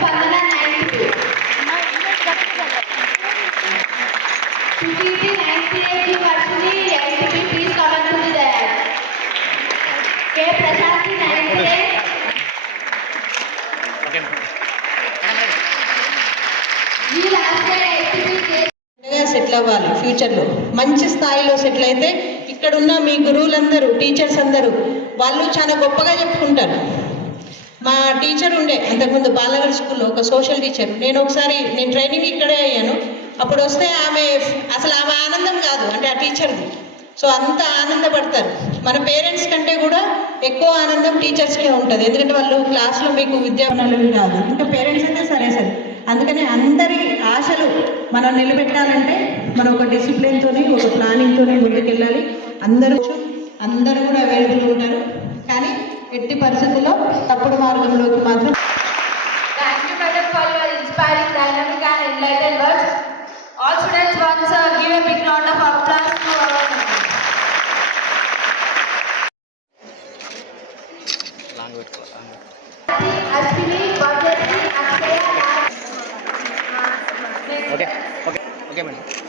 Spandana 92. CPT 98 Varshini 80. Please come up to the dais. K Prashanti 98. Okay. G last 80. Settle అవ్వాలి ఫ్యూచర్లో. మంచి స్థాయిలో settle అయితే ఇక్కడున్న మీ గురువులందరూ, టీచర్స్ అందరూ వాళ్ళు చాలా గొప్పగా చెప్పుకుంటారు. మా టీచర్ ఉండే అంతకుముందు బాలనగర్ స్కూల్లో ఒక సోషల్ టీచర్. నేను ట్రైనింగ్ ఇక్కడే అయ్యాను. అప్పుడు వస్తే ఆమె ఆనందం కాదు అంటే ఆ టీచర్ది. సో అంత ఆనందపడతారు. మన పేరెంట్స్ కంటే కూడా ఎక్కువ ఆనందం టీచర్స్కే ఉంటుంది. ఎందుకంటే వాళ్ళు క్లాస్లో మీకు విద్యావనాలు కాదు, ఇంకా పేరెంట్స్ అయితే సరే. అందుకని అందరి ఆశలు మనం నిలబెట్టాలంటే మనం ఒక డిసిప్లిన్తోనే, ఒక ప్లానింగ్తోనే ముందుకెళ్ళాలి. అందరూ కూడా అవైలబుల్ ఉంటారు, కానీ ఎట్టి పరిస్థితుల్లో తప్పుడు మార్గంలోకి మాత్రం. Thank you, madam, for your inspiring, dynamic and enlightened words. All students once give a big round of applause to our madam. Ashwini, Bhagyasri, Akshaya. Okay, madam.